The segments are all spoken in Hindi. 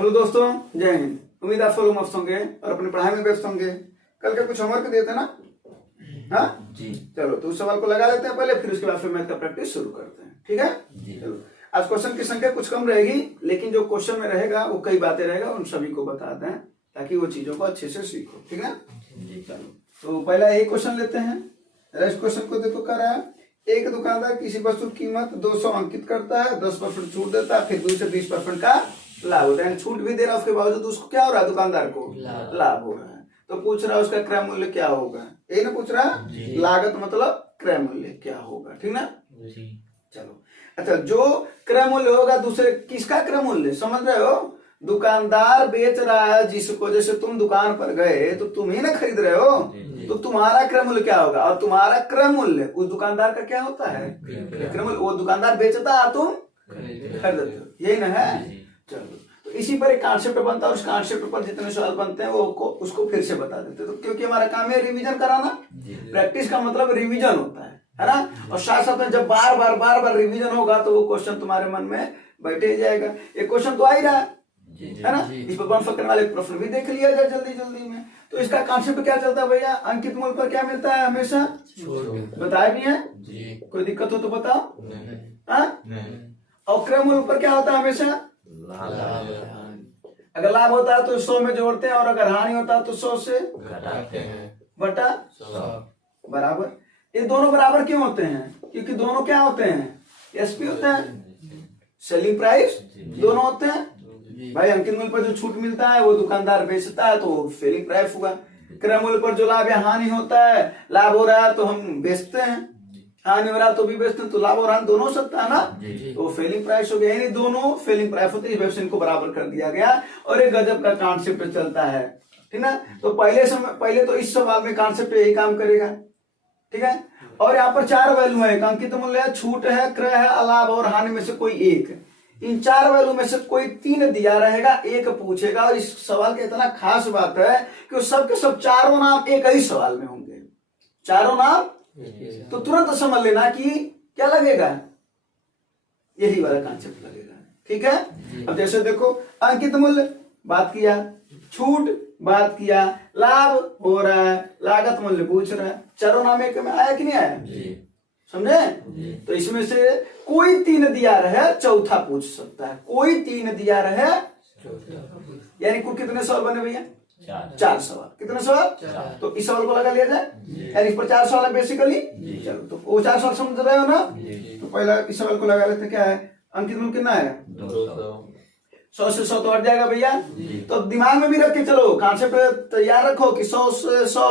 हेलो दोस्तों, जय हिंद। उम्मीद आप सब लोग मस्त होंगे और अपनी पढ़ाई में व्यस्त होंगे। कल का कुछ होमवर्क दिए थे ना? हाँ जी। चलो तो उस सवाल को लगा लेते हैं पहले, फिर उसके बाद फिर मैथ का प्रैक्टिस शुरू करते हैं। ठीक है जी। चलो आज क्वेश्चन की संख्या कुछ कम रहेगी, लेकिन जो क्वेश्चन में रहेगा वो कई बातें रहेगा, उन सभी को बता दें ताकि वो चीजों को अच्छे से सीखो। ठीक है जी। चलो तो पहला यही क्वेश्चन लेते हैं। नेक्स्ट क्वेश्चन को देखो, कर रहा है एक दुकानदार किसी वस्तु की कीमत 200 अंकित करता है, 10% छूट देता है, फिर 2 से 20% का लाभ होता है। छूट भी दे रहा है, उसके बावजूद उसको क्या हो रहा है? दुकानदार को लाभ हो रहा है। तो पूछ रहा है उसका क्रय मूल्य क्या होगा। यही ना पूछ रहा है, लागत मतलब क्रय मूल्य क्या होगा। ठीक ना जी। चलो अच्छा, जो क्रय मूल्य होगा दूसरे किसका क्रय मूल्य समझ रहे हो? दुकानदार बेच रहा है जिसको, जैसे तुम दुकान पर गए तो तुम ही ना खरीद रहे हो, तो तुम्हारा क्रय मूल्य क्या होगा? और तुम्हारा क्रय मूल्य उस दुकानदार का क्या होता है? क्रय मूल्य। वो दुकानदार बेचता है, तुम खरीदते हो, यही ना है। चलो तो इसी पर एक कॉन्सेप्ट बनता है और उस कॉन्सेप्ट पर जितने सवाल बनते हैं वो उसको फिर से बता देते हैं। तो क्योंकि हमारा काम है रिवीजन कराना, प्रैक्टिस का मतलब रिवीजन होता है ना। और साथ साथ में जब बार बार रिवीजन होगा तो वो क्वेश्चन तुम्हारे मन में बैठे ही जाएगा। एक क्वेश्चन तो आ ही रहा है ना, इस पर बन सकने वाले प्रश्न भी देख लिया जाए जल्दी जल्दी में। तो इसका कॉन्सेप्ट क्या चलता है भैया? अंकित मूल्य पर क्या मिलता है हमेशा? बताए भी है, कोई दिक्कत हो तो बताओ। और क्रय मूल्य पर क्या होता है हमेशा? अगर लाभ होता है तो 100 में जोड़ते हैं, और अगर हानि होता है तो 100 से घटाते हैं बटा 100 बराबर। ये दोनों बराबर क्यों होते हैं? क्योंकि दोनों क्या होते हैं? एसपी होते हैं, सेलिंग प्राइस दोनों होते हैं। भाई अंकित मूल्य पर जो छूट मिलता है वो दुकानदार बेचता है तो सेलिंग प्राइस हुआ। क्रय मूल्य पर जो लाभ या हानि होता है, लाभ हो रहा है तो हम बेचते हैं, हानि हो रहा तो भी बेचते हैं, तो लाभ और हानि दोनों हो सकता है ना, तो फेलिंग प्राइस हो गया। यानी दोनों फेलिंग प्राइस होते हैं, इस वजह से इनको बराबर कर दिया गया। और एक गजब का कॉन्सेप्ट चलता है, ठीक ना। तो पहले तो इस सवाल में कॉन्सेप्ट यही काम करेगा, ठीक है। और यहाँ पर 4 वैल्यू है, अंकित मूल्य है, छूट है, क्रय है, लाभ और हानि में से कोई एक। इन 4 वैल्यू में से कोई 3 दिया रहेगा, एक पूछेगा। और इस सवाल की इतना खास बात है कि सबके सब चारों नाम एक ही सवाल में होंगे, चारों नाम। तो तुरंत समझ लेना कि क्या लगेगा, यही वाला कॉन्सेप्ट लगेगा, ठीक है। अब जैसे देखो, अंकित मूल्य बात किया, छूट बात किया, लाभ हो रहा है, लागत मूल्य पूछ रहा है, चारों नाम एक में आया कि नहीं आया? समझे? तो इसमें से कोई 3 दिया रहे, चौथा पूछ सकता है। कोई 3 दिया रहे, यानी कुल कितने सवाल बने भैया? 4 सवाल। कितने सवाल? 4। तो इस सवाल को लगा लिया जाए, यानी इस पर 4 सवाल है बेसिकली। चलो तो वो 4 सवाल समझ रहे हो ना? तो पहला इस सवाल को लगा लेते हैं। क्या है अंकित मूल्य? कितना है? 100 से 100 तो हट जाएगा भैया। तो दिमाग में भी रख के चलो, कॉन्सेप्ट तैयार रखो कि 100 से 100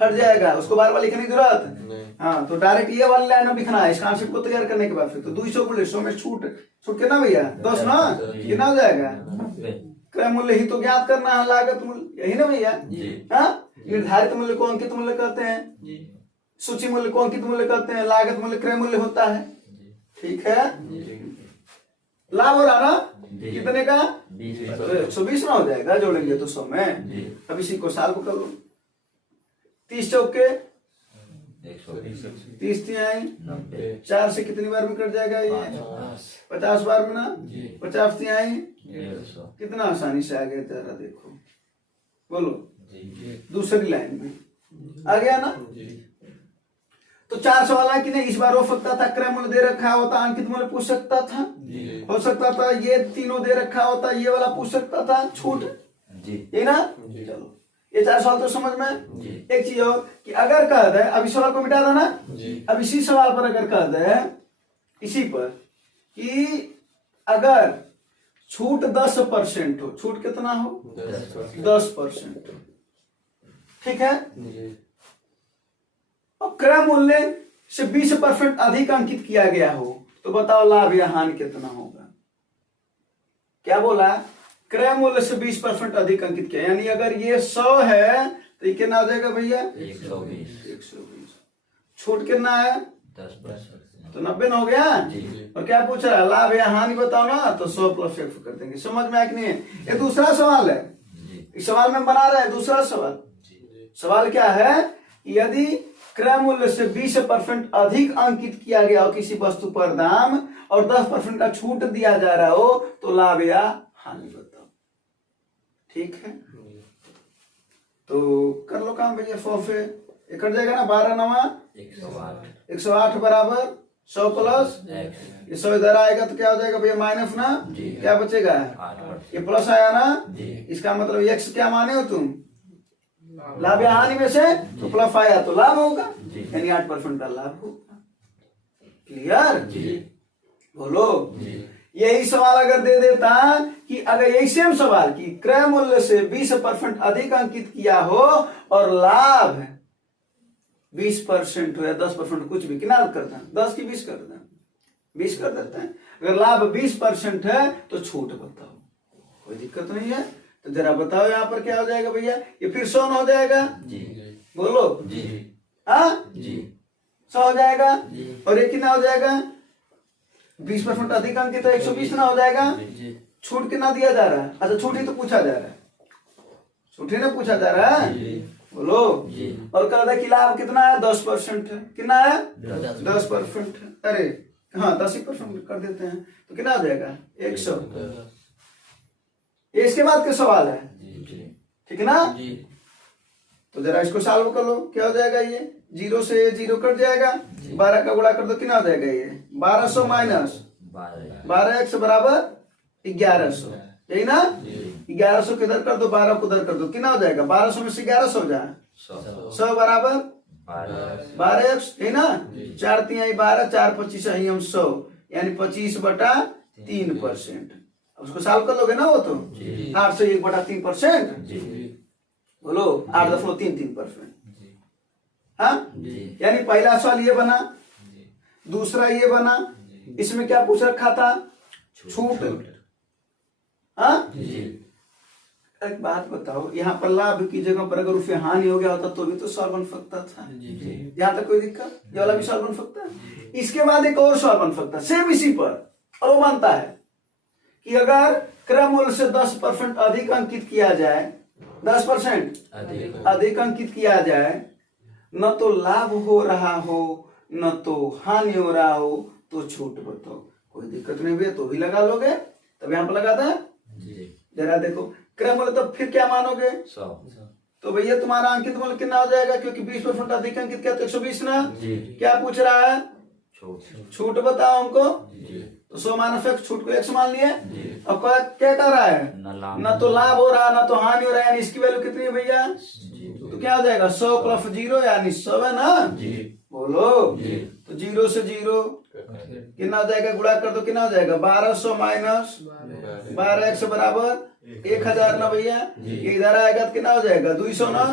हट जाएगा, उसको बार बार लिखने की जरूरत। हाँ, तो डायरेक्ट ये वाला लाइन लिखना है इस कॉन्सेप्ट को तैयार करने के बाद। फिर तो 200 बोले 100 में छूट कितना भैया? 10 ना, कितना हो जाएगा? क्रय मूल्य ही तो ज्ञात करना है, लागत मूल्य यही ना भैया। हाँ, निर्धारित मूल्य को अंकित मूल्य कहते हैं, सूची मूल्य को अंकित मूल्य कहते हैं, लागत मूल्य क्रय मूल्य होता है, ठीक है। लाभ हो रहा ना कितने का? 120 ना हो जाएगा, जोड़ेंगे तो 100 में। अब इसी को साल को कर लो, 30 चौके 30 तिहाई, 4 से कितनी बार में कट जाएगा ये? 50 बार में ना, 50 तिहाई, कितना आसानी से आ गया जरा देखो, बोलो। दूसरी लाइन में आ गया ना। तो 4 सवाल है कि नहीं? इस बार हो सकता था क्रय मूल्य दे रखा होता, अंकित मूल्य पूछ सकता था, हो सकता था ये तीनों दे रखा होता, ये वाला पूछ सकता था, छूट, ये ना। चलो ये 4 सवाल तो समझ में। एक चीज और कि अगर कह दे, अब इस सवाल को मिटा देना, अब इसी सवाल पर अगर कह दे, इसी पर कि अगर छूट 10% हो, छूट कितना हो? 10%, ठीक है। और क्रय मूल्य से 20% अधिक अंकित किया गया हो, तो बताओ लाभ या हानि कितना होगा? क्या बोला? क्रय मूल्य से 20% अधिक अंकित किया, यानी अगर ये 100 है तो ये कितना आ जाएगा भैया? 120। छूट कितना है? 10%, तो 90 हो गया। और क्या पूछ रहा है? लाभ या हानि बताओ ना, तो 100 + 100 कर देंगे। समझ में आया कि नहीं? ये दूसरा सवाल है, इस सवाल में बना रहे हैं दूसरा सवाल। सवाल क्या है? यदि क्रय मूल्य से 20% अधिक अंकित किया गया हो किसी वस्तु पर दाम, और 10% का छूट दिया जा रहा हो, तो लाभ या हानि बताओ। ठीक है, तो कर लो काम भैया। 100 से ये कट जाएगा ना, 12 नवा 108 बराबर 100 प्लस ये 100 इधर आएगा तो क्या हो जाएगा भैया माइनस ना, क्या बचेगा, ये प्लस आया ना, इसका मतलब एक्स क्या माने हो तुम, लाभ या हानि में से, तो प्लस आया तो लाभ होगा, यानी 8% का लाभ होगा। क्लियर, बोलो। यही सवाल अगर दे देता कि अगर यही सेम सवाल कि क्रय मूल्य से 20% अधिक अंकित किया हो और लाभ 20% हो या 10% कुछ भी, कितना कर दें, 10 की 20 कर दें, 20 कर देते हैं। अगर लाभ 20% है तो छूट बताओ, कोई दिक्कत नहीं है। तो जरा बताओ यहाँ पर क्या हो जाएगा भैया, ये फिर 100 हो जाएगा जी, बोलो जी, हाँ जी 100 हो जाएगा जी। और ये कितना हो जाएगा, 20% अधिक अंकित है 120 ना हो जाएगा। छूट कितना दिया जा रहा है, अच्छा छूट ही तो पूछा जा रहा है, छूट ही ना पूछा जा रहा है, बोलो जी। और कह रहा कि लाभ कितना है, 10% है, कितना है 10% है, अरे हाँ 10% कर देते हैं तो कितना हो जाएगा 100। ये इसके बाद का सवाल है, ठीक है ना जी। तो जरा इसको सॉल्व कर लो, क्या हो जाएगा, ये 0 से 0 कट जाएगा, 12 का गुणा कर दो, कितना हो जाएगा ये 1200 माइनस 12x बराबर 1100, यही ना, 1100 को इधर कर दो, 12 को उधर कर दो, कितना हो जाएगा 1200 में से 1100 हो जाए 100 बराबर 12x, है ना, 4 3 12 4 25 हम 100, यानी 25/3%। उसको सॉल्व कर लोगे ना, वो तो 8 से 1/3%, बोलो 8.33%, हाँ, यानी पहला सवाल ये बना, दूसरा ये बना, इसमें क्या पूछ रखा था, छूट, हाँ। एक बात बताओ, यहाँ पर लाभ की जगह पर अगर उससे हानि हो गया होता तो भी तो सवाल बन सकता था, यहाँ तक कोई दिक्कत, ये वाला भी सवाल बन सकता है। इसके बाद एक और सवाल बन सकता है सेम इसी पर, और वो बनता है कि अगर क्रय मूल्य से 10% अधिक अंकित किया जाए, 10% अधिक अंकित किया जाए, न तो लाभ हो रहा हो न तो हानि हो रहा हो, तो छूट बताओ, कोई दिक्कत नहीं हुई तो भी लगा लोगे, तब यहाँ पर लगाता है। जरा देखो क्रय मूल्य, तो फिर क्या मानोगे 100, तो भैया तुम्हारा अंकित मूल्य कितना हो जाएगा, क्योंकि 20% अधिक अंकित किया तो 120 ना, क्या पूछ रहा है, छूट बताओ हमको, तो 100 माइनस x, छूट को x मान लिए, अब क्या कर रहा है, न तो लाभ हो रहा ना तो हानि हो रहा है, यानी इसकी वैल्यू कितनी है भैया, तो क्या हो जाएगा 100 प्लस 0 यानी 100 है ना, बोलो। तो 0 से 0 कितना हो जाएगा, गुणा कर दो, कितना हो जाएगा 1200 माइनस 12x बराबर 1000 ना भैया, ये इधर आएगा तो कितना हो जाएगा 200 ना,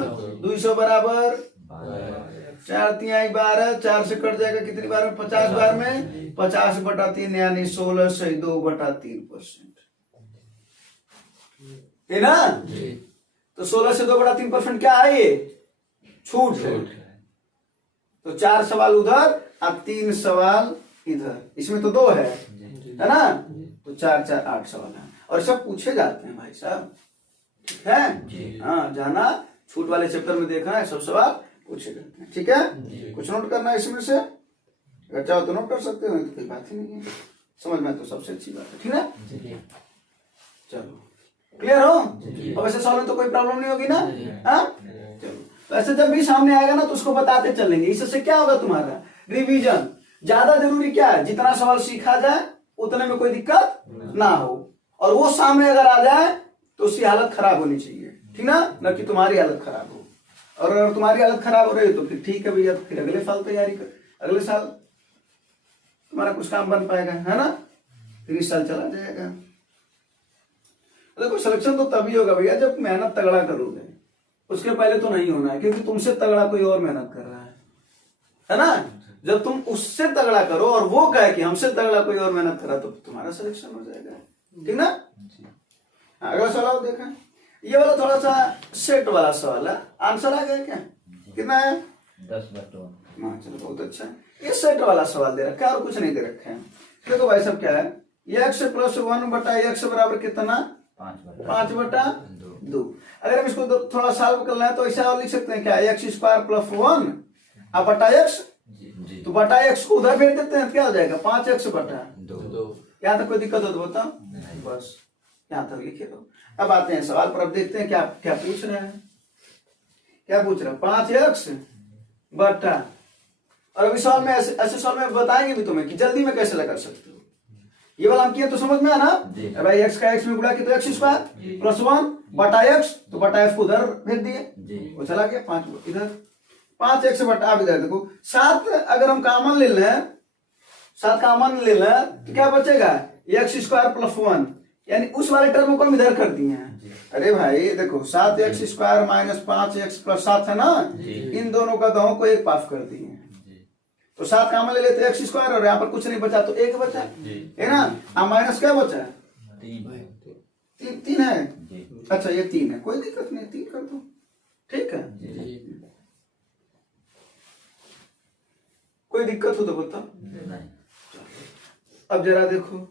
200 बराबर 4 3 12, 4 से कट जाएगा कितनी बार में, 50 बार में, 50/3 यानी 16 से 2/3%, है ना। तो 16 से 2/3% क्या है, ये छूट है। तो 4 सवाल उधर अब 3 सवाल इधर, इसमें तो 2 है ना, तो 4 4 8 सवाल है, और सब पूछे जाते हैं भाई साहब, ठीक है, हाँ जाना छूट वाले चैप्टर में देखना है, सब सवाल पूछे जाते हैं, ठीक है। कुछ नोट करना है इसमें से, अगर चाहो तो नोट कर सकते हो, तो कोई बात ही नहीं है, समझ में तो सबसे अच्छी बात है, ठीक है। चलो क्लियर हो, अब ऐसे सवाल में तो कोई प्रॉब्लम नहीं होगी ना, हाँ चलो। वैसे जब भी सामने आएगा ना तो उसको बताते चलेंगे, इससे क्या होगा तुम्हारा रिवीजन ज्यादा जरूरी, क्या है जितना सवाल सीखा जाए उतने में कोई दिक्कत ना हो, और वो सामने अगर आ जाए तो उसकी हालत खराब होनी चाहिए, ठीक ना, न कि तुम्हारी हालत खराब हो। और अगर तुम्हारी हालत खराब हो रही है तो फिर ठीक है भैया, तो फिर अगले साल तैयारी कर, अगले साल तुम्हारा कुछ काम बन पाएगा, है ना, फिर इस साल चला जाएगा। देखो सिलेक्शन तो तभी होगा भैया जब मेहनत तगड़ा करोगे, उसके पहले तो नहीं होना है, क्योंकि तुमसे तगड़ा कोई और मेहनत कर रहा है ना। जब तुम उससे तगड़ा करो और वो कहे कि हमसे तगड़ा कोई और मेहनत करा, तो तुम्हारा सिलेक्शन हो जाएगा, ठीक ना। अगला सवाल देखा, ये वाला थोड़ा सा सेट वाला सवाल है, आंसर आ गया क्या, कितना है 10/1। हाँ चलो बहुत अच्छा है, ये सेट वाला सवाल दे रखा है और कुछ नहीं दे रखा है। देखो भाई सब क्या है, x + 1/x बराबर कितना 5/2। अगर हम इसको थोड़ा सॉल्व कर लें तो ऐसा लिख सकते हैं क्या, x² + 1 बटा x, तो बटा x को उधर भेज देते हैं, क्या हो जाएगा 5x/2। यहाँ तक कोई दिक्कत हो तो बताओ, बस यहाँ तक लिखे रहो। अब आते हैं सवाल पर, अब देखते हैं क्या क्या पूछ रहे हैं। क्या पूछ रहे हैं? 5x बटा, और अभी सवाल में ऐसे सवाल में बताएंगे भी तुम्हें कि जल्दी में कैसे लगा सकते हो। ये वाला हम किया तो समझ में आना भाई, x का x में गुणा किया तो x स्क्वायर प्लस 1 बटा x, तो बटा f को उधर भेज दिए, वो चला गया 5 इधर, 5x बटा, अब इधर देखो 7 अगर हम कॉमन ले लें, 7 कॉमन ले लें तो क्या बचेगा? x स्क्वायर प्लस 1, यानी उस वाले टर्म को हम इधर कर दिए हैं। अरे भाई देखो 7x square minus 5x plus 7 है ना, इन दोनों का दोनों को एक पास कर दिए हैं, तो 7 कॉमन ले लेते x स्क्वायर, और यहाँ पर कुछ नहीं बचा तो 1 बचा है ना, अब माइनस क्या बचा है? 3 है। अच्छा ये 3 है, कोई दिक्कत नहीं, 3 कर दो, ठीक है। कोई दिक्कत हो तो बताओ। अब जरा देखो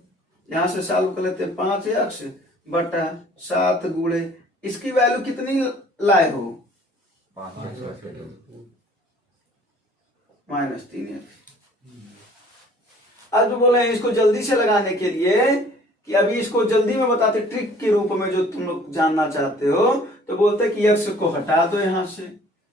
यहां से सॉल्व कर लेते हैं। 5x बटा 7 गुणे, इसकी वैल्यू कितनी लाए हो? -3x। अब जो बोले इसको जल्दी से लगाने के लिए कि अभी इसको जल्दी में बताते ट्रिक के रूप में जो तुम लोग जानना चाहते हो, तो बोलते कि x को हटा दो, यहां से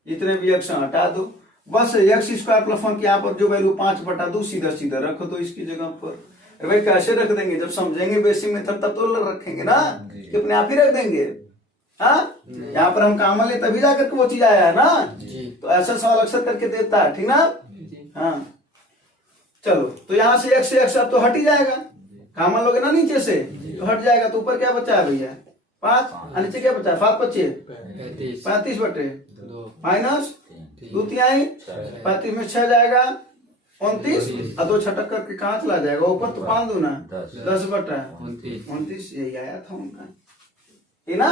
जितने भी x हटा दो, बस x स्क्वायर प्लस 1 की यहाँ पर जो वैल्यू 5 बटा 2 सीधा सीधा रख दो इसकी जगह पर। भाई कैसे रख देंगे? जब समझेंगे बेसिक मेथड तब तो रखेंगे ना, कि अपने आप ही रख देंगे। हाँ, यहाँ पर हम कॉमन ले तभी जाकर के वो चीज आया है ना, तो ऐसा सवाल अक्सर करके देता है, ठीक ना। हाँ चलो, तो यहाँ से x अब तो हट ही जाएगा, कॉमन लोगे ना नीचे से तो हट जाएगा, तो ऊपर क्या बचा है भैया? 5, नीचे क्या बचा है? 5 बचे 35 बटे माइनस 2 तिहाई, 35 में 6 जाएगा 29, और 2 छटक करके कहाँ चला जाएगा ऊपर, तो 5 दूना 10 बटा 29, यही आया था उनका, है ना।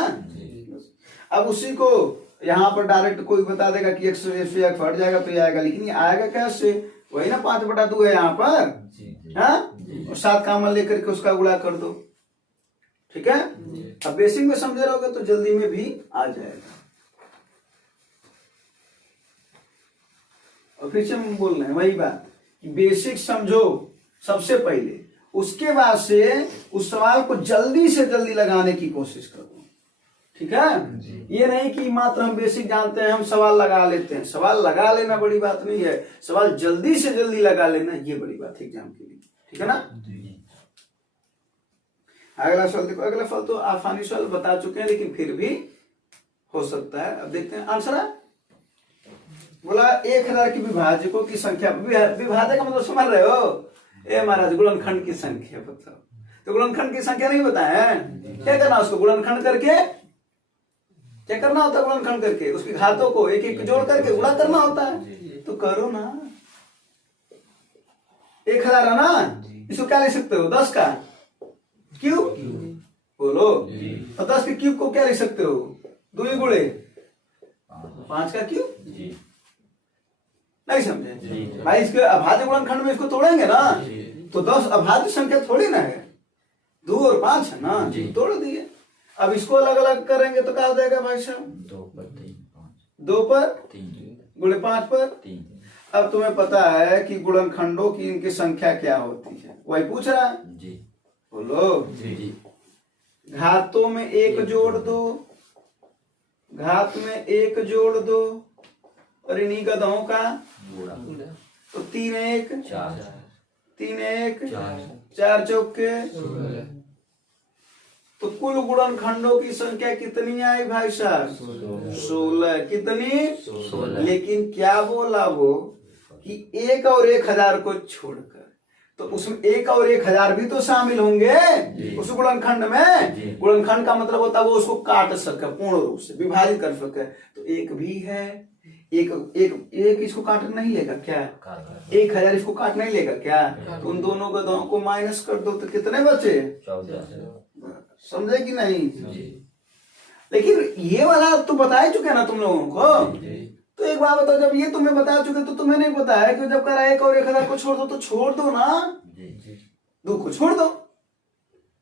अब उसी को यहाँ पर डायरेक्ट कोई बता देगा कि x हट जाएगा तो ये आएगा, लेकिन ये आएगा कैसे? वही ना 5 बटा 2 है यहाँ पर, हाँ, और 7 कॉमन लेकर के उसका गुणा कर दो, ठीक है। अब बेसिक में समझे रहोगे तो जल्दी में भी आ जाएगा। और फिर से हम बोल रहे हैं वही बात, बेसिक समझो सबसे पहले, उसके बाद से उस सवाल को जल्दी से जल्दी लगाने की कोशिश करो, ठीक है। ये नहीं कि मात्र हम बेसिक जानते हैं हम सवाल लगा लेते हैं, सवाल लगा लेना बड़ी बात नहीं है, सवाल जल्दी से जल्दी लगा लेना ये बड़ी बात है एग्जाम के लिए, ठीक है ना। अगला सवाल देखो, अगला सवाल तो आसानी सवाल बता चुके हैं, लेकिन फिर भी हो सकता है। अब देखते हैं आंसर है, बोला 1000 की विभाजकों की संख्या, विभाजक का मतलब समझ रहे हो? ए महाराज गुणनखंड की संख्या बताओ, तो गुणनखंड की संख्या नहीं बताए, क्या करना उसको गुणनखंड करके, क्या करना होता है गुणनखंड करके? उसकी घातों को एक एक जोड़ करके गुणा करना होता है, तो करो ना। 1000 है ना, इसको क्या लिख सकते हो? 10 का क्यूब, बोलो, और 10 के क्यूब को क्या लिख सकते हो? 2 गुणे 5 का क्यूब, नहीं समझे भाई? इसके अभाज्य गुणनखंड में इसको तोड़ेंगे ना, तो 10 अभाज्य संख्या थोड़ी ना है, 2 और 5 है ना, तोड़ दिए। अब इसको अलग अलग करेंगे तो क्या हो जाएगा भाई साहब? 2 पर 3 गुणे 5 पर 3। अब तुम्हें पता है कि गुणनखंडों की इनकी संख्या क्या होती है, वही पूछ रहा है, बोलो। घातों में 1 जोड़ दो, घात में 1 जोड़ दो, और इन्हीं गधों का तो 3 1 3 1 4 चौके, तो कुल गुणनखंडों की संख्या कितनी आई भाई साहब? 16। कितनी? 16। लेकिन क्या बोला वो कि 1 और 1000 को छोड़कर, तो उसमें 1 और 1000 भी तो शामिल होंगे उस गुणनखंड में। गुणनखंड का मतलब होता है वो उसको काट सके, पूर्ण रूप से विभाजित कर सके, तो 1 भी है, एक इसको काट नहीं लेगा क्या? 1000 इसको काट नहीं लेगा क्या? तो उन दोनों गधों को माइनस कर दो, तो कितने बचे? 14। समझे कि नहीं? लेकिन ये वाला तो बता ही चुके ना तुम लोगों को, तो एक बात बताओ, जब ये तुम्हें बता चुके तो तुम्हें नहीं बताया कि जब करा 1 और 1000 को छोड़ दो, तो छोड़ दो ना, 2 को छोड़ दो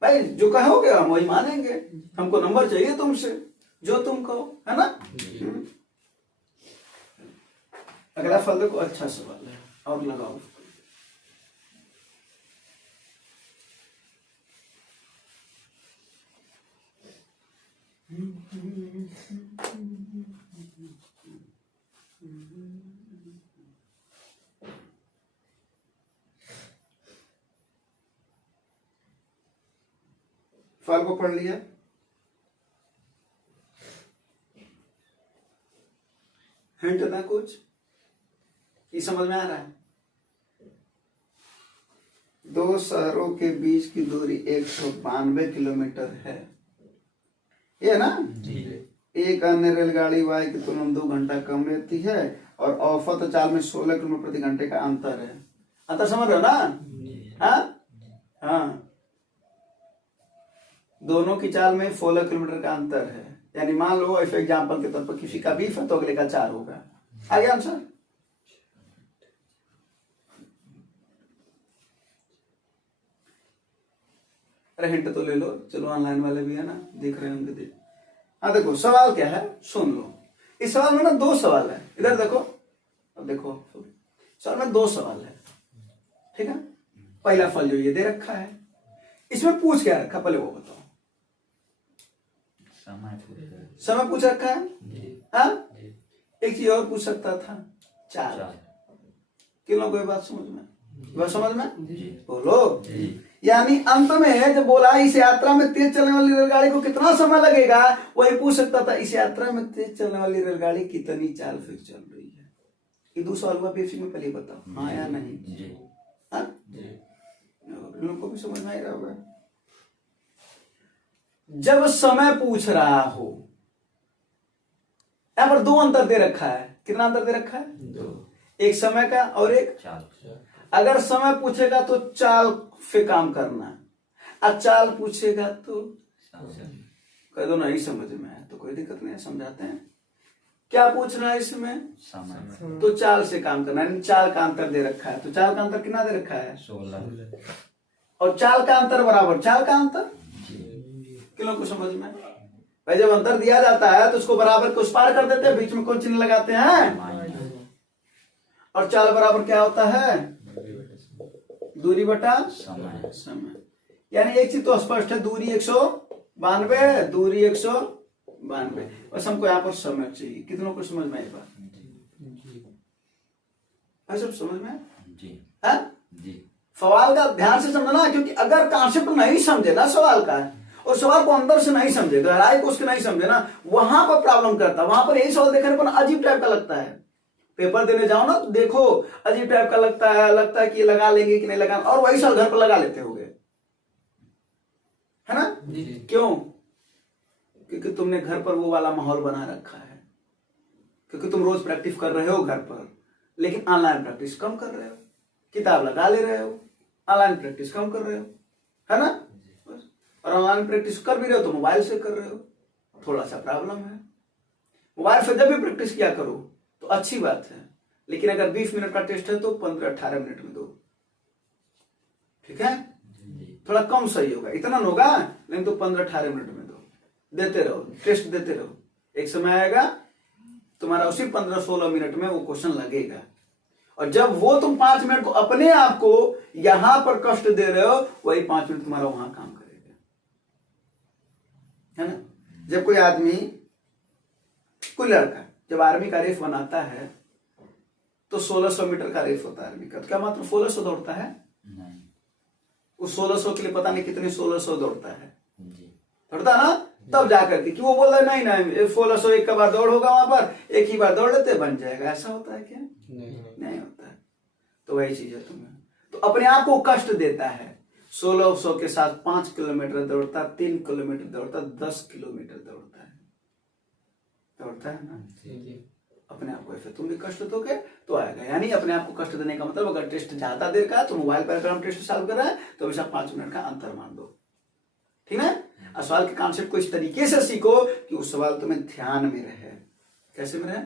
भाई, जो कहोगे हम वही मानेंगे, हमको नंबर चाहिए तुमसे, जो तुम कहो, है ना। अगला फल देखो, अच्छा सवाल है, और लगाओ। सवाल को पढ़ लिया? हिंट ना कुछ? ये समझ में आ रहा है? दो शहरों के बीच की दूरी 192 किलोमीटर है, ये ना जी। एक अन्य रेलगाड़ी वाई की तुलना में 2 घंटा कम लेती है और औसत चाल में 16 किलोमीटर प्रति घंटे का अंतर है। अंतर समझ रहे हो ना? हाँ, दोनों की चाल में 16 किलोमीटर का अंतर है। यानी मान लो ऐसे एग्जाम्पल के तौर पर किसी का 20 है तो अगले का 4 होगा। आ गया आंसर? अरे हिंट तो ले लो, चलो ऑनलाइन वाले भी है ना, देख रहे होंगे। देख, हाँ देखो सवाल क्या है, सुन लो। इस सवाल में ना 2 सवाल है, इधर देखो। अब देखो सवाल में 2 सवाल है, ठीक है। पहला फल जो ये दे रखा है, इसमें पूछ क्या रखा पहले वो बताओ। समय पूछ रखा है। हाँ, एक चीज और पूछ सकता था, चाल। किन लोगों को बात समझ में? समझ में बोलो। यानी अंत में जब बोला इस यात्रा में तेज चलने वाली रेलगाड़ी को कितना समय लगेगा, वही पूछ सकता था इस यात्रा में तेज चलने वाली रेलगाड़ी कितनी चाल फिर चल रही है। ये 2 सवाल हुआ बेसिक में, पहले बताओ हाँ या नहीं। हाँ, लोगों को भी समझ में आ रहा होगा। जब समय पूछ रहा हो, यहां पर 2 अंतर दे रखा है। कितना अंतर दे रखा है? 2। एक समय का और एक चाल। अगर समय पूछेगा तो चाल पे काम करना, और चाल पूछेगा तो कह दो नहीं समझ में है तो कोई दिक्कत नहीं है, समझाते हैं। क्या पूछना है इसमें? समय। तो चाल से काम करना, चाल का अंतर दे रखा है। तो चाल का अंतर कितना दे रखा है? 16। और चाल का अंतर बराबर चाल का अंतर। किन लोगों को समझ में? भाई जब अंतर दिया जाता है तो उसको बराबर को उस पार कर देते हैं, बीच में कौन चिन्ह लगाते हैं? और चाल बराबर क्या होता है? दूरी बटा समय। यानी एक चीज तो स्पष्ट है, दूरी 192, दूरी 192। बस हमको यहाँ पर समझ चाहिए। कितनों को समझ में आई बात? सब समझ में? जी। है? जी। सवाल का ध्यान से समझना, क्योंकि अगर कॉन्सेप्ट नहीं समझे ना सवाल का, और सवाल को अंदर से नहीं समझे, गहराई को उसके नहीं समझे ना, वहां पर प्रॉब्लम करता है। वहां पर यही सवाल देखने पर अजीब टाइप का लगता है। पेपर देने जाओ ना तो देखो अजीब टाइप का लगता है कि लगा लेंगे कि नहीं लगा, और वही सवाल घर पर लगा लेते होंगे, है ना? क्यों? क्योंकि तुमने घर पर वो वाला माहौल बना रखा है, क्योंकि तुम रोज प्रैक्टिस कर रहे हो घर पर, लेकिन ऑनलाइन प्रैक्टिस कम कर रहे हो। किताब लगा ले रहे हो, ऑनलाइन प्रैक्टिस कम कर रहे हो, है ना? और ऑनलाइन प्रैक्टिस कर भी रहे हो तो मोबाइल से कर रहे हो, थोड़ा सा प्रॉब्लम है। मोबाइल से जब भी प्रैक्टिस किया करो तो अच्छी बात है, लेकिन अगर 20 मिनट का टेस्ट है तो 15-18 मिनट में दो, ठीक है? थोड़ा कम सही होगा, इतना होगा नहीं तो 15-18 मिनट में दो। देते रहो, टेस्ट देते रहो, एक समय आएगा तुम्हारा उसी 15-16 मिनट में वो क्वेश्चन लगेगा। और जब वो तुम 5 मिनट को अपने आप को यहां पर कष्ट दे रहे हो, वही 5 मिनट तुम्हारा वहां काम करेगा, है ना? जब कोई आदमी, कोई लड़का जब आर्मी का रेस बनाता है तो 1600 मीटर का रेस होता है आर्मी का, तो क्या मात्र 1600 दौड़ता है? नहीं। उस 1600 के लिए पता नहीं कितने 1600 दौड़ता है, दौड़ता ना, तब जाकर के कि वो बोल रहे नहीं 1600 एक का बार दौड़ होगा, वहां पर एक ही बार दौड़ लेते बन जाएगा। ऐसा होता है क्या? नहीं होता है। तो वही चीज है, तुम्हें तो अपने आप को कष्ट देता है। 1600 के साथ 5 किलोमीटर दौड़ता, 3 किलोमीटर दौड़ता, 10 किलोमीटर दौड़ता है ना? अपने आप को ऐसे तुम भी कष्ट दोगे तो आएगा। यानी अपने आप को कष्ट देने का मतलब, अगर टेस्ट ज्यादा देर का तो मोबाइल पर अगर हम टेस्ट सॉल्व कर रहे हैं तो हमेशा 5 मिनट का अंतर मान दो, ठीक है? और सवाल के कॉन्सेप्ट को इस तरीके से सीखो कि उस सवाल तुम्हें ध्यान में रहे। कैसे में रहे?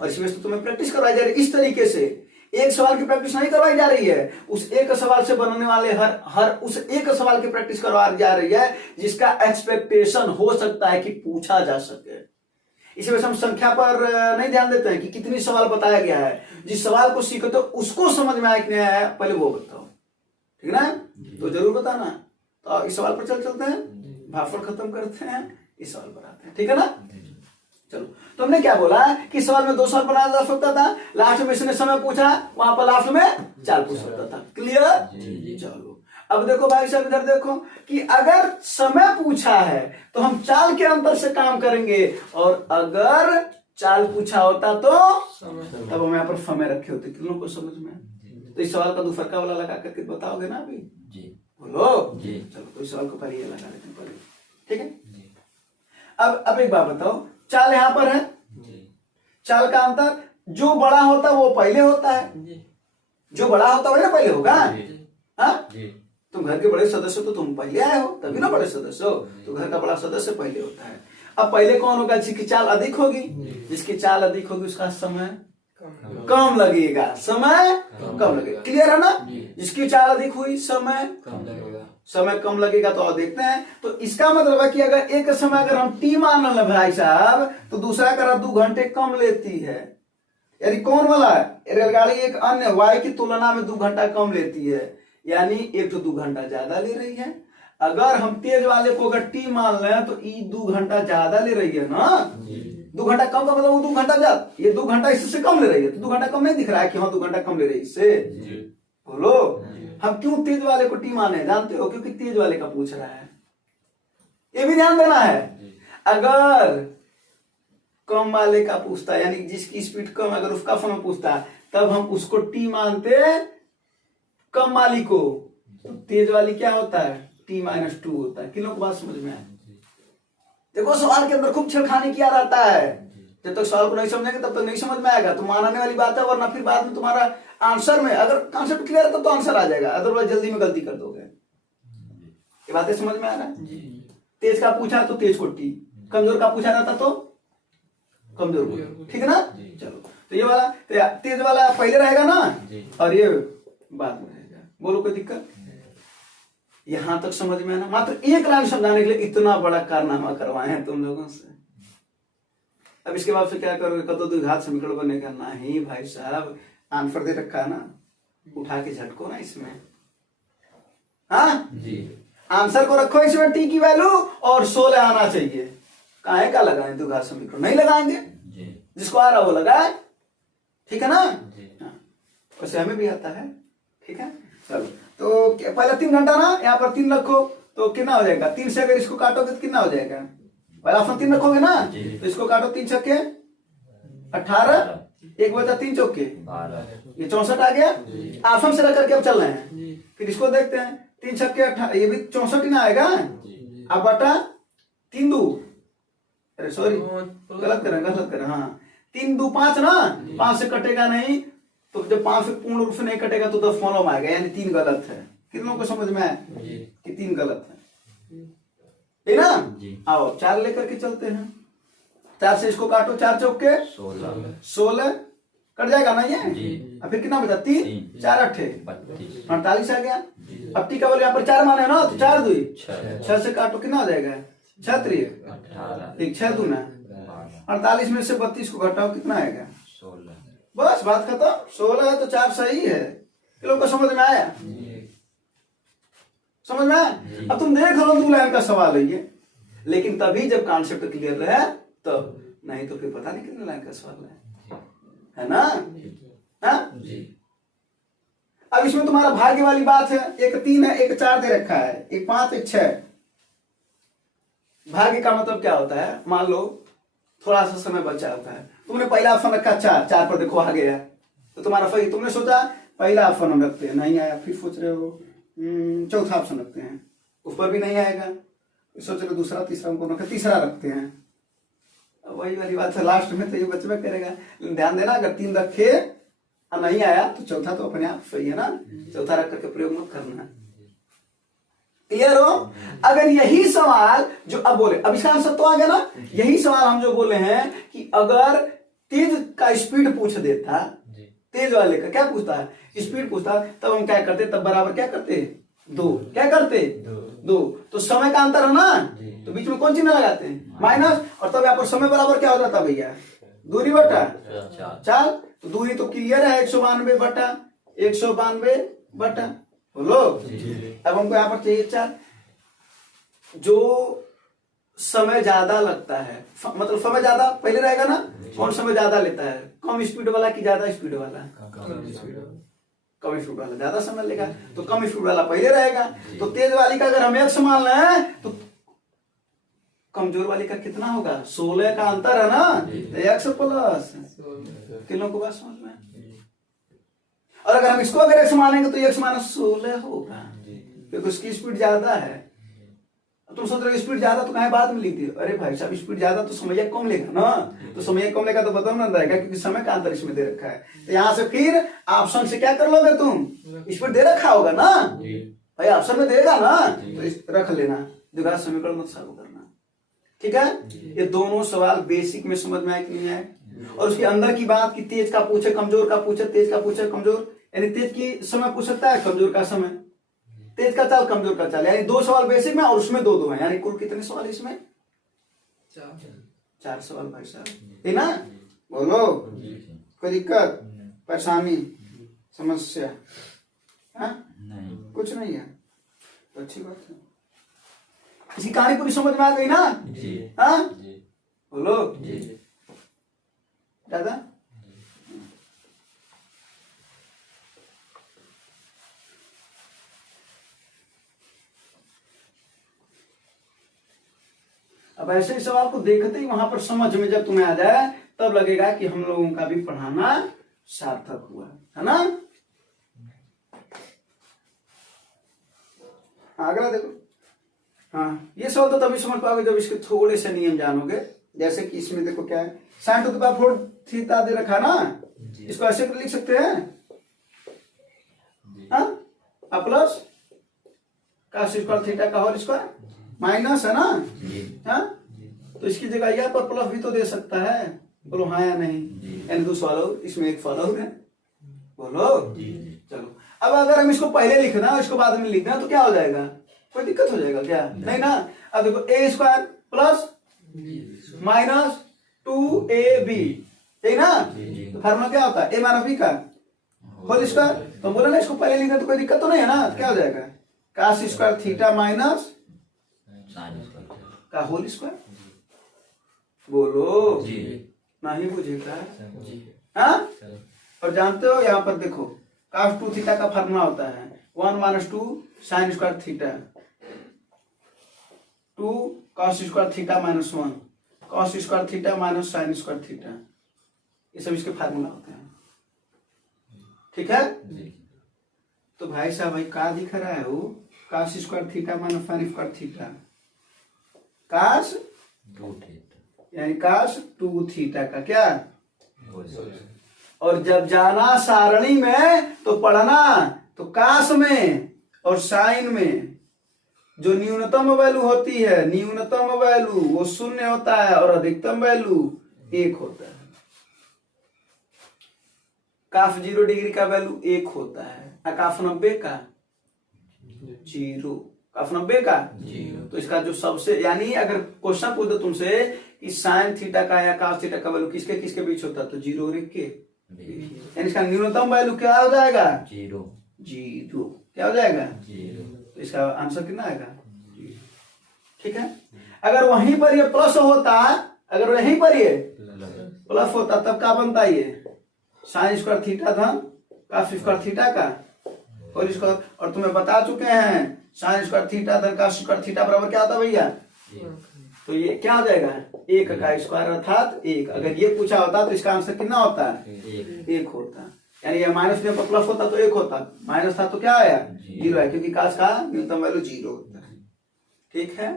और इसमें तो तुम्हें प्रैक्टिस करवाई जा रही है इस तरीके से। एक सवाल की प्रैक्टिस नहीं करवाई जा रही है, उस एक सवाल से बनने वाले हर उस एक सवाल की प्रैक्टिस करवाई जा रही है जिसका एक्सपेक्टेशन हो सकता है कि पूछा जा सके। इसी वजह से हम संख्या पर नहीं ध्यान देते हैं कि कितनी सवाल बताया गया है। जिस सवाल को सीखो तो उसको समझ में आया कि नहीं आया, पहले वो बताओ, ठीक है ना? तो जरूर बताना। तो इस सवाल पर चलते हैं, भागफल खत्म करते हैं। इस सवाल पर आते हैं, ठीक है ना। चलो, तो हमने क्या बोला कि सवाल में 2 सवाल बनाया जा सकता था, लास्ट में इसने समय पूछा, वहां पर लास्ट में चाल पूछ सकता था। क्लियर। चलो अब देखो भाई साहब, इधर देखो कि अगर समय पूछा है तो हम चाल के अंतर से काम करेंगे, और अगर चाल पूछा होता तो तब हम यहाँ पर समय रखे होते। किन लोगों को समझ में? तो इस सवाल का दूसरा वाला लगा करके बताओगे ना अभी? बोलो। चलो, तो इस सवाल को पहले ये लगा लेते हैं पहले, ठीक है। अब एक बात बताओ, चाल यहां पर है, चाल का अंतर, जो बड़ा होता वो पहले होता है, जो बड़ा होता वही ना पहले होगा। हाँ, तुम घर के बड़े सदस्य तो तुम पहले आए हो, तभी ना बड़े सदस्य हो, तो घर का बड़ा सदस्य पहले होता है। अब पहले कौन होगा? जिसकी चाल अधिक होगी, जिसकी चाल अधिक होगी उसका समय कम लगेगा, समय कम लगेगा। क्लियर है ना? जिसकी चाल अधिक हुई समय कम लगेगा। तो और देखते हैं, तो इसका मतलब है कि अगर एक समय अगर हम टी मान लें भाई साहब, तो दूसरा का 2 घंटे कम लेती है। यानी कौन वाला? रेलगाड़ी एक अन्य वाई की तुलना में 2 घंटा कम लेती है, यानी एक तो 2 घंटा ज्यादा ले रही है। अगर हम तेज वाले को अगर टी मान लें तो ये 2 घंटा ज्यादा ले रही है ना। 2 घंटा कम का मतलब वो 2 घंटा ज्यादा, ये 2 घंटा इससे कम ले रही है, तो 2 घंटा कम नहीं दिख रहा है कि हाँ 2 घंटा कम ले रही है इससे। बोलो, हम क्यों तेज वाले को टी माने जानते हो? क्योंकि तेज वाले का पूछ रहा है। ये भी ध्यान देना है, अगर कम वाले का पूछता है, यानी जिसकी स्पीड कम, अगर उसका समय पूछता है, तब हम उसको टी मानते कम वाली को, तो तेज वाली क्या होता है? T-2 होता है। किन लोगों को बात समझ में आए? देखो, सवाल के अंदर खूब छेड़खानी किया रहता है, जब तक सवाल को नहीं समझेंगे तब तक नहीं समझ में आएगा। तो मानने वाली बात है, वरना फिर बाद में तुम्हारा आंसर में अगर कॉन्सेप्ट क्लियर है तो आंसर आ जाएगा, अदरवाइज जल्दी में गलती कर दोगे। ये बातें समझ में आ रहा है? तेज का पूछा तो तेज को टी, कमजोर का पूछा जाता तो कमजोर को, ठीक है ना। चलो, तो ये वाला तेज वाला पहले रहेगा ना, और ये बाद में रहेगा। बोलो, कोई दिक्कत? यहां तक समझ में आना? मात्र एक लाइन समझाने के लिए इतना बड़ा कारनामा करवाए हैं तुम लोगों से। अब इसके बाद से क्या करोगे? कदो द्विघात समीकरण बनेगा? नहीं भाई साहब, आंसर दे रखा है ना, उठा के झटको ना इसमें। हाँ जी, आंसर को रखो इसमें, टी की वैल्यू और 16 आना चाहिए। काहे का लगाए द्विघात समीकरण? नहीं लगाएंगे, जिसको आ रहा वो लगाए, ठीक है ना। वैसे हमें भी आता है, ठीक है। चलो, तो पहले 3 घंटा ना, यहाँ पर 3 रखो तो कितना हो जाएगा? 3 से अगर इसको काटोगे तो कितना हो जाएगा? पहला ऑप्शन 3 रखोगे ना, तो इसको काटो, 3 छक्के 18, 1 बचा 3 चौके 12, ये 64 आ गया। ऑप्शन से रख करके अब चल रहे हैं, फिर इसको देखते हैं। 3 छक्के 18, ये भी 64 ही ना आएगा। अब बटा 3 2, अरे सॉरी, गलत करें। हाँ, 3 2 5 ना, 5 से कटेगा नहीं, तो जब 5 से पूर्ण रूप से नहीं कटेगा तो 10 फॉलो में आएगा, यानी 3 गलत है। कितनों को समझ में आया कि 3 गलत है? ठीक ना। आओ 4 लेकर के चलते हैं। 4 से इसको काटो, 4 चौके 16 कट जाएगा ना ये। अब फिर कितना बचा? 3 4 8 48 आ गया। अब टी का बोले यहाँ पर 4 माने ना, तो 4 2 6 से काटो, कितना हो जाएगा? 6 3 1 6 2 ना, 48 में से 32 को घटाओ, कितना आएगा? 16। बस बात खत्म। 16 है तो 4 सही है। लोगों को समझ में आया? समझ में आया? अब तुम देख लो, 2 लाइन का सवाल है ये, लेकिन तभी जब कॉन्सेप्ट क्लियर है तब, नहीं तो फिर पता नहीं कितने लाइन का सवाल है ना। हाँ? अब इसमें तुम्हारा भाग्य वाली बात है, एक 3 है, एक 4 दे रखा है, एक 5 एक 6। भाग्य का मतलब क्या होता है? मान लो थोड़ा सा समय बचा होता है, तुमने पहला ऑप्शन रखा 4 पर देखो आ गया, तो तुम्हारा सही। तुमने सोचा पहला ऑप्शन हम रखते हैं, नहीं आया, फिर सोच रहे हो चौथा ऑप्शन रखते हैं, उस पर भी नहीं आएगा, सोच रहे दूसरा तीसरा हमको रखते, तीसरा रखते हैं। वही वाली बात है, लास्ट में तो ये बचबे करेगा। ध्यान देना, अगर 3 रखे और नहीं आया तो चौथा तो अपने आप सही है ना, चौथा रख करके प्रयोग मत करना। क्लियर हो? अगर यही सवाल जो अब बोले, अब इसका आंसर तो आ गया ना। यही सवाल हम जो बोले हैं कि अगर तेज का स्पीड पूछ देता, तेज वाले का क्या पूछता है? स्पीड पूछता, तब हम क्या करते? तब बराबर क्या करते? 2 क्या करते? 2। तो समय का अंतर है ना, तो बीच में कौन चिन्ह लगाते हैं? माइनस। और तब यहाँ पर समय बराबर क्या हो जाता भैया? दूरी बटा चाल। तो दूरी तो क्लियर है, 192 बटा 192 बटा, बोलो। अब हमको यहाँ पर चाहिए 4। जो समय ज्यादा लगता है, मतलब समय ज्यादा पहले रहेगा ना, कौन समय ज्यादा लेता है, कम स्पीड वाला कि ज्यादा स्पीड वाला, कम स्पीड वाला ज्यादा समय लेगा, तो कम स्पीड वाला पहले रहेगा। तो तेज वाली का अगर हम x मान लें तो कमजोर वाली का कितना होगा, 16 का अंतर है ना, तो x प्लस किलो को बात समझ में। और अगर हम इसको अगर x मानेंगे तो x माइनस 16 होगा, क्योंकि उसकी स्पीड ज्यादा है। तुम सोच रहे हो स्पीड ज्यादा तो कहीं बाद में लिख दियो, अरे भाई साहब स्पीड ज्यादा तो समय कम लेगा ना, तो समय कम लेगा तो बदल ना रहेगा, क्योंकि समय का अंतर इसमें दे रखा है। तो यहाँ से फिर ऑप्शन से क्या कर लोगे तुम, स्पीड दे रखा होगा ना भाई, ऑप्शन में देगा ना, तो रख लेना, द्विघात समीकरण मत सॉल्व करना। ठीक है, ये दोनों सवाल बेसिक में समझ में आए कि नहीं आए। और उसके अंदर की बात कि तेज का पूछे कमजोर का पूछे, तेज का पूछे कमजोर, यानी तेज की समय पूछ सकता है, कमजोर का समय, तेज का चाल कमजोर का चाल, यानी 2 सवाल बेसिक में और उसमें 2 हैं, यानी कुल कितने सवाल इसमें, 4 सवाल भाई साहब, है ना। बोलो कोई दिक्कत परेशानी समस्या, कुछ नहीं है, तो अच्छी बात है। इसकी कहानी पूरी समझ में आ गई ना, हाँ बोलो दादा। अब ऐसे ही सवाल को देखते ही वहां पर समझ में जब तुम्हें आ जाए तब लगेगा कि हम लोगों का भी पढ़ाना सार्थक हुआ है ना। अगला देखो, हाँ ये सवाल तो तभी समझ पाओगे जब इसके थोड़े से नियम जानोगे। जैसे कि इसमें देखो क्या है, sin to the power 4 theta दे रखा ना, इसको ऐसे कर लिख सकते हैं, हाँ प्लस cos स्क्वायर थीटा का होल स्क्वायर माइनस है ना, हाँ तो इसकी जगह यहाँ पर प्लस भी तो दे सकता है, बोलो हाँ या नहीं, यानी 2 सवाल इसमें 1 फॉलो है, बोलो चलो। अब अगर हम इसको पहले लिखना इसको बाद में लिखना तो क्या हो जाएगा, कोई दिक्कत हो जाएगा क्या, नहीं ना। अब देखो a square plus minus 2ab, यही ना, तो फार्मूला क्या होता है, a माइनस b का होल स्क्वायर। तो बोला ना इसको पहले लिखना तो कोई दिक्कत तो नहीं है ना, तो क्या हो जाएगा cos स्क्वायर थीटा माइनस का होल स्क्वायर, बोलो नहीं बुझेगा, हाँ। और जानते हो यहाँ पर देखो cos 2 थीटा का फार्मूला होता है 1 minus 2 sine square theta, 2 cos square theta minus 1 cos square theta minus sine square theta, ये सब इसके फार्मूला होते हैं। ठीक है, तो भाई साहब भाई क्या दिख रहा है वो, cos square theta minus sine square theta, cos 2 यानी cos 2 थीटा का क्या, और जब जाना सारणी में तो पढ़ना तो काश में और साइन में जो न्यूनतम वैल्यू होती है, न्यूनतम वैल्यू वो 0 होता है और अधिकतम वैल्यू 1 होता है। काफ 0 डिग्री का वैल्यू 1 होता है, काफ 90 का 0, काफ 90 का 0। तो इसका जो सबसे, यानी अगर क्वेश्चन पूछ दो तुमसे कि साइन थीटा का या कास थीटा का वैल्यू किसके किसके बीच होता है, तो 0 और 1 के, यानी इसका न्यूनतम वैल्यू क्या हो जाएगा, 0 क्या हो जाएगा, 0। तो इसका आंसर कितना आएगा, 0। ठीक है, अगर वहीं पर ये प्लस होता, अगर वहीं पर ये प्लस होता तब क्या बनता ये साइन स्क्वायर थीटा धन कास स्क्वायर थीटा का होल स्क्वायर। और तुम्हें बता चुके हैं साइन स्क्वायर थीटा धन कास स्क्वायर थीटा बराबर क्या होता है भैया, तो ये क्या हो जाएगा 1 का स्क्वायर अर्थात 1। अगर ये पूछा होता तो इसका आंसर कितना होता है, 1 होता, यानी ये माइनस में प्लस होता तो 1 होता, माइनस था तो क्या आया 0 है, क्योंकि कास का न्यूनतम वैल्यू 0 होता है। ठीक है,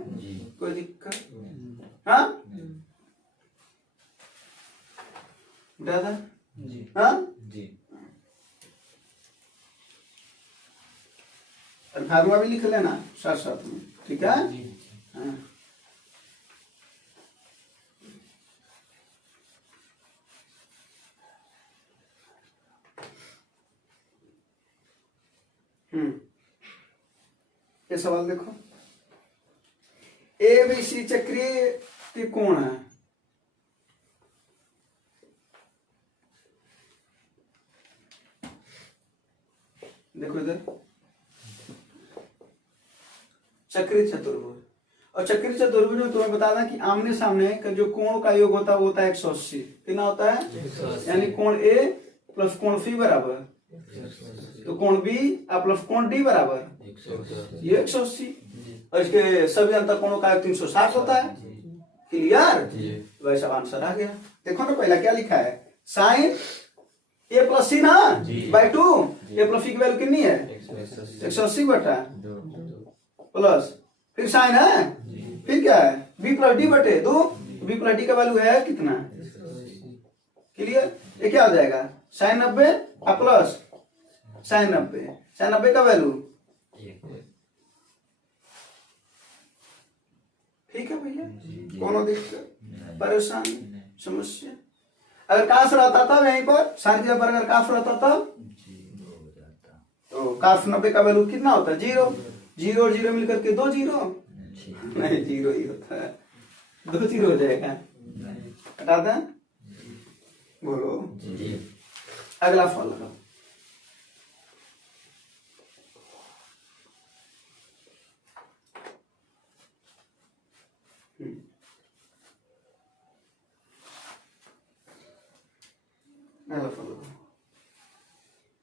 कोई दिक्कत, हाँ दादा जी, हाँ जी, और फार्मूला भी लिख लेना साथ साथ में, ठीक है, हाँ। ये सवाल देखो, ABC चक्रीय के कोण है, देखो इधर चक्रीय चतुर्भुज, और चक्रीय चतुर्भुज में तुम्हें बता दें कि आमने सामने का जो कोण का योग होता है वो होता है 180। कितना होता है? यानी कोण ए प्लस कोण सी बराबर, तो कोण बी प्लस कोण डी बराबर ये 180। और इसके सभी अंतर कोणों का 360 होता है। क्लियर? वैसा आंसर आ गया। देखो ना पहला क्या लिखा है, साइन ए प्लस सी ना बाई 2, ए प्लस सी की वैल्यू कितनी है? 180 बटा प्लस फिर साइन है, फिर क्या है? बी प्लस डी बटे 2, बी प्लस डी का वैल्यू है कितना? क्लियर? ये क्या हो जाएगा? साइन 90 प्लस साइन 90, साइन 90 का वैल्यू ठीक है भैया। कौन दिक्कत परेशानी समस्या? अगर काश रहता तब यहीं पर सारी जगह पर अगर काश रहता तब तो काश 90 का वैल्यू कितना होता है? 0। 0 और 0 मिलकर के 2 0 नहीं 0 ही होता है, 2 0 हो जाएगा। हटा दें, बोलो अगला फॉल लगाओ।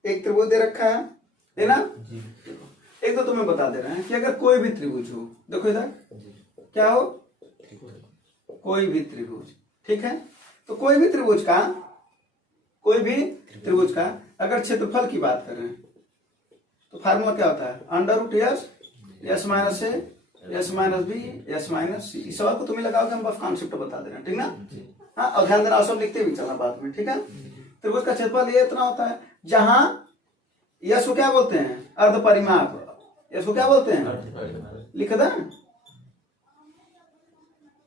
एक त्रिभुज दे रखा है ना? एक तो तुम्हें बता दे रहे हैं कि अगर कोई भी त्रिभुज हो, देखो इधर क्या हो, कोई भी त्रिभुज, ठीक है? तो कोई भी त्रिभुज का अगर क्षेत्रफल की बात करें तो फार्मूला क्या होता है? Under root S minus A S minus B S minus C. इस सवाल को तुम्हें लगाओगे, हम बस कॉन्सेप्ट बता दे रहे हैं, ठीक ना? हाँ, और ध्यान देना, सब लिखते भी चलना बाद में, ठीक है? त्रिभुज का क्षेत्रफल ये इतना होता है, जहां यश को क्या बोलते हैं? अर्ध परिमाप। यश को क्या बोलते हैं? लिख दे,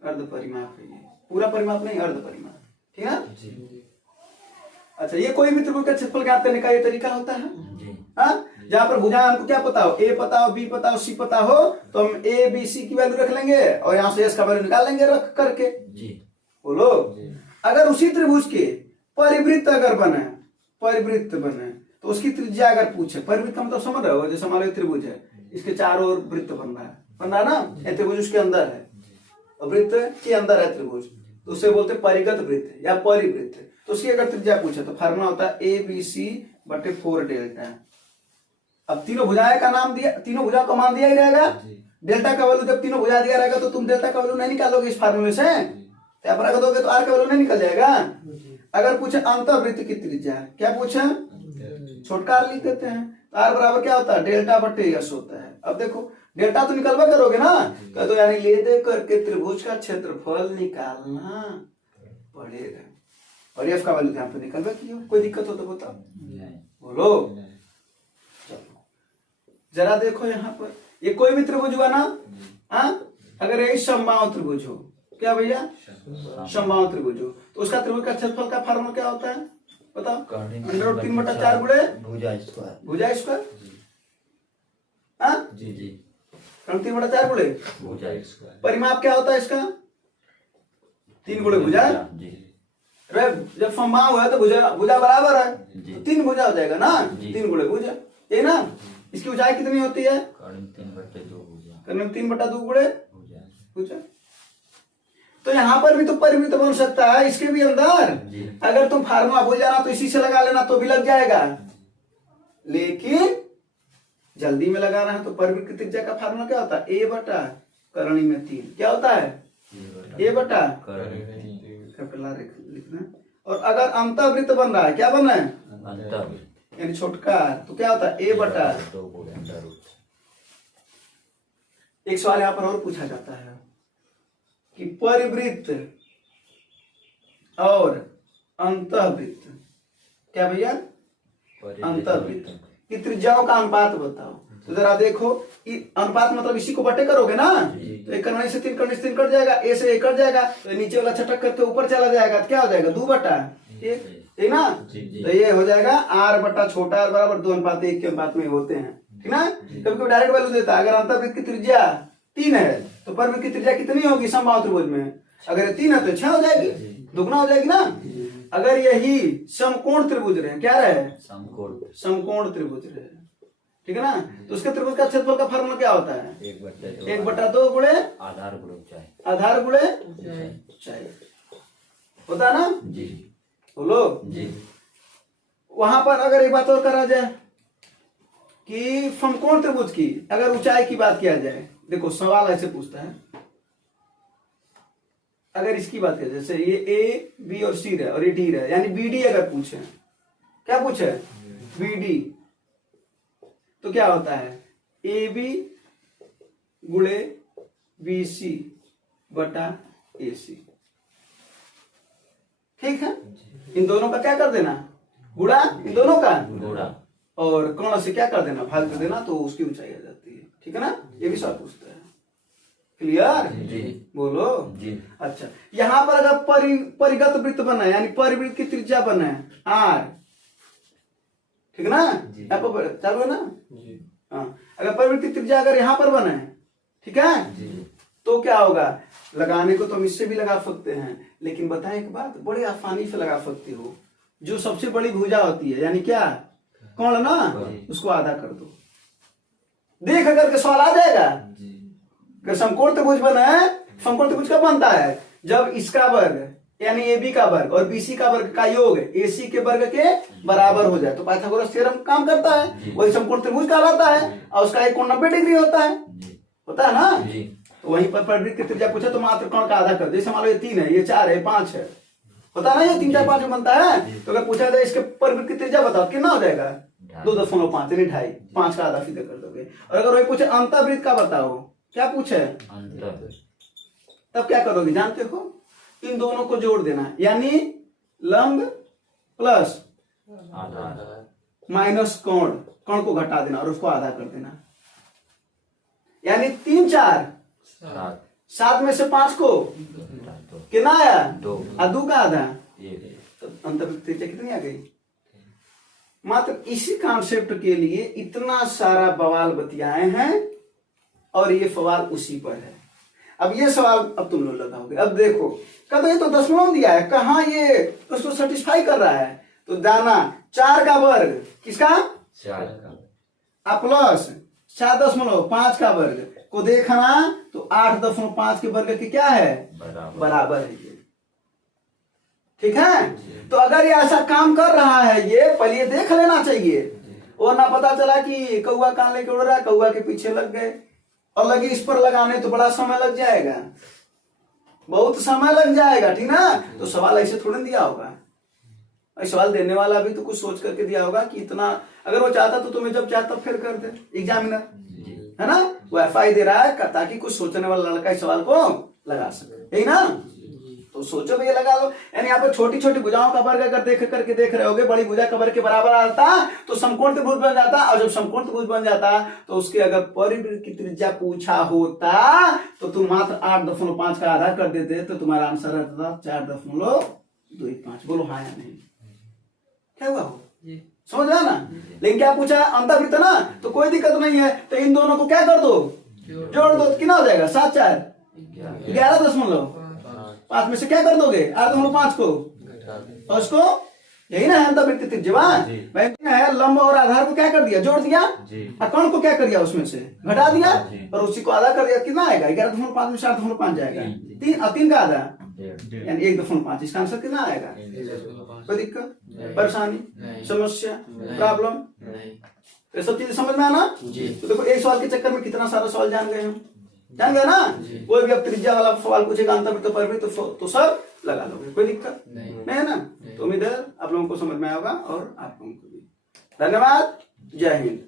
अर्ध परिमाप है ये, पूरा परिमाप नहीं, अर्ध परिमाप, ठीक है? अच्छा, ये कोई भी त्रिभुज का क्षेत्रफल ज्ञात करने का ये तरीका होता है। हाँ, जहां पर भुजाएं हमको क्या पता हो, ए पता हो, बी पता हो, सी पता हो, तो हम ए बी सी की वैल्यू रख लेंगे और यहाँ से एस का वैल्यू निकाल लेंगे रख करके। बोलो, अगर उसी त्रिभुज के परिवृत्त अगर बने तो उसकी त्रिज्या अगर पूछे, परिवृत्त का मतलब समझ रहे हो? जैसे हमारे त्रिभुज है, इसके चारों ओर वृत्त बन रहा है ना? ये त्रिभुज उसके अंदर है और वृत्त के अंदर है त्रिभुज, तो उसे बोलते हैं परिगत वृत्त या परिवृत्त। तो उसकी अगर त्रिज्या पूछे तो फार्मूला होता है ए बी सी बटे 4 डेल्टा। अब तीनों भुजाएं का नाम दिया, तीनों भुजा का मान दिया ही रहेगा। डेल्टा का वैल्यू जब तीनों भुजा दिया रहेगा तो तुम डेल्टा का वैल्यू नहीं निकालोगे इस फार्मूले से, क्या पर रख दोगे तो आर का वैल्यू नहीं निकल जाएगा। अगर पूछे अंतःवृत्त की त्रिज्या, क्या पूछे? छोटका आर लिख देते हैं, तो आर बराबर क्या होता है? डेल्टा बटे यश होता है। अब देखो डेल्टा तो निकलवा करोगे ना, तो यानी ले दे करके त्रिभुज का क्षेत्रफल निकालना पड़ेगा। और एफ का वैल्यू ध्यान पे निकलवा किया, कोई दिक्कत हो तो बताओ, बोलो। जरा देखो यहाँ पर, ये कोई भी त्रिभुज हुआ ना? हाँ, अगर यही समबाहु त्रिभुज हो, क्या भैया? समबाहु त्रिभुज हो, तो उसका त्रिभुज का क्षेत्रफल का फार्मूला क्या होता है? बताओ। अंडर रूट 3 बटा 4 गुणे भुजा स्क्वायर। हाँ जी, 3 बटा 4 गुणे भुजा स्क्वायर। परिमाप क्या होता है इसका? 3 गुणे भुजा। जब समबाहु है तो भुजा बराबर है, तो 3 भुजा हो जाएगा ना? 3 गुणे भुजा, ये ना? इसकी ऊंचाई कितनी होती है? 3 बटा 2 गुणे भुजा। तो यहाँ पर भी तो परिवृत्त बन सकता है इसके भी अंदर। अगर तुम फार्मूला भूल जाना तो इसी से लगा लेना तो भी लग जाएगा, लेकिन जल्दी में लगाना है तो परिवृत्त की त्रिज्या का फार्मूला क्या होता है? ए बटा करणी में 3। क्या होता है? ए बटा लिखना। और अगर अंतःवृत्त बन रहा है, क्या बन रहा है? यानी छोटका, तो क्या होता है? ए बटा। एक सवाल यहाँ पर और पूछा जाता है कि परिवृत्त और अंतःवृत्त, क्या भैया? अंतःवृत्त की त्रिज्याओं का अनुपात बताओ। तो जरा देखो, अनुपात मतलब इसी को बटे करोगे ना, तो 1 करने से 3 करने से 3 कट जाएगा, ए से 1 कट जाएगा, तो नीचे वाला छटक करके ऊपर चला जाएगा, तो क्या हो जाएगा? 2 बटा 1, ठीक ना? तो ये हो जाएगा आर बटा छोटा आर बराबर 2:1 के अनुपात में होते हैं, ठीक ना? कभी कभी डायरेक्ट वैल्यू देता है। अगर अंतःवृत्त की त्रिज्या 3 है तो परिवृत्त की त्रिज्या कितनी होगी समबाहु त्रिभुज में? अगर 3 है तो 6 हो जाएगी, दुगना हो जाएगी ना? अगर यही समकोण त्रिभुज रहे, क्या रहे? समकोण त्रिभुज रहे, ठीक है ना। तो उसके त्रिभुज का क्षेत्रफल का फॉर्मूला क्या होता है? 1/2 गुणे आधार गुणे ऊंचाई। आधार गुणे ऊंचाई होता है ना जी। बोलो जी। वहां पर अगर एक बात और करा जाए कि समकोण त्रिभुज की अगर ऊंचाई की बात किया जाए, देखो सवाल ऐसे पूछता है, अगर इसकी बात करें जैसे ये ए बी और सी रहे और ये डी रहे, यानी बी डी अगर पूछे, क्या पूछे? बी डी, तो क्या होता है? ए बी गुणे बी सी बटा ए सी। ठीक है, इन दोनों का क्या कर देना? गुणा, इन दोनों का गुणा, और कोण से क्या कर देना? भाग कर देना, तो उसकी ऊंचाई आ जाती है। ठीक है ना, ये भी सवाल पूछता है। क्लियर? जी। बोलो जी। अच्छा, यहां पर अगर परिगत वृत्त बना है, यानी परिवृत्त की त्रिज्या बना है आर, ठीक है ना, चालू है ना जी। हाँ, अगर परिवृत्त की त्रिज्या अगर यहां पर बना है, ठीक है जी, तो क्या होगा? लगाने को तो हम इससे भी लगा सकते हैं, लेकिन बताएं एक बात, बड़े आसानी से लगा सकते हो। जो सबसे बड़ी भुजा होती है, यानी क्या कोण ना, उसको आधा कर दो, देख करके सवाल आ जाएगा। समकोण त्रिभुज बना है, समकोण त्रिभुज कब बनता है? जब इसका वर्ग यानी ए बी का वर्ग और बीसी का वर्ग का योग एसी के वर्ग के बराबर हो जाए तो पाइथागोरस थ्योरम काम करता है, वही समकोण त्रिभुज कहलाता है, और उसका एक कोण 90 डिग्री होता है ना। तो वहीं पर परिवृत्त की त्रिज्या पूछे तो मात्र कोण का आधा कर दो। जैसे मान लो ये 3 है, ये 4 है, 5 है, होता ना, ये 3 4 5 में बनता है। तो अगर पूछा जाए इसके परिवृत्त की त्रिज्या बताओ, कितना हो जाएगा? 2.5 यानी 2.5, 5 का आधा सीधे कर दोगे। और अगर वही पूछे अंतःवृत्त का बताओ, क्या पूछे? तब क्या करोगे जानते हो? इन दोनों को जोड़ देना, यानी लंब प्लस माइनस कोण, कोण को घटा देना और उसको आधा कर देना, यानी 3 4 7 में से 5 को कितना आया? 2 का आधा, तो अंतर्वृत्त त्रिज्या कितनी आ गई? मात्र इसी कॉन्सेप्ट के लिए इतना सारा बवाल बतियाए हैं, और ये सवाल उसी पर है। अब ये सवाल अब तुम लोग लगाओगे, अब देखो कब ये तो दशमलव दिया है, कहाँ ये उसको सेटिस्फाई कर रहा है? तो दाना 4 का वर्ग किसका? 4 का, प्लस 4.5 का वर्ग को देखना तो 8.5 के वर्ग के क्या है? बराबर है ये। ठीक है, तो अगर ये ऐसा काम कर रहा है, ये पहले ये देख लेना चाहिए, और ना पता चला कि कौआ कान लेके उड़ रहा है, कौआ के पीछे लग गए और लगे इस पर लगाने तो बड़ा समय लग जाएगा, बहुत समय लग जाएगा। ठीक ना, तो सवाल ऐसे थोड़ी दिया होगा, सवाल देने वाला भी तो कुछ सोच करके दिया होगा कि इतना, अगर वो चाहता तो तुम्हें जब चाहता फेल कर दे एग्जामिनर, है ना। वो एफआई दे रहा है ताकि कुछ सोचने वाला लड़का इस सवाल को लगा सके, यही ना। तो सोचो भैया लगा लो, यानी यहाँ पर छोटी छोटी भुजाओं का वर्ग अगर देख करके देख रहे होगे, बड़ी भुजा का वर्ग के बराबर आता तो समकोण त्रिभुज बन जाता, और जब समकोण त्रिभुज बन जाता तो उसके अगर परिवृत्त की त्रिज्या पूछा होता तो तुम मात्र 8.5 का आधा कर देते, तो तुम्हारा आंसर रहता 4.25। बोलो हाँ या नहीं? क्या हुआ हो? समझ रहा ना। लेकिन क्या पूछा? अंतःवृत्त ना, तो कोई दिक्कत नहीं है, तो इन दोनों को क्या कर दो? जोड़ दो, कितना हो जाएगा? 7 4 11.5 में से क्या कर दोगे? 8.5 को, और उसको यही ना है अंतःवृत्त त्रिज्या है। लंब और आधार को क्या कर दिया? जोड़ दिया, और कोण को क्या कर दिया? उसमें से घटा दिया और उसी को आधा कर दिया। कितना आएगा? 11.5 में 4.5 जाएगा, 3 का आधा यानी 1.5। इसका आंसर कितना आएगा? कोई दिक्कत, परेशानी, समस्या, प्रॉब्लम, ये सब चीजें समझ में आना। तो देखो एक सवाल के चक्कर में कितना सारा सवाल जान गए हम, जान गए ना। कोई भी अब त्रिज्या वाला सवाल पूछेगा अंतःवृत्त परिवृत्त तो सब लगा लोगे, कोई दिक्कत नहीं है ना। तो उम्मीद है आप लोगों को समझ में आएगा, और आप लोगों को भी धन्यवाद। जय हिंद।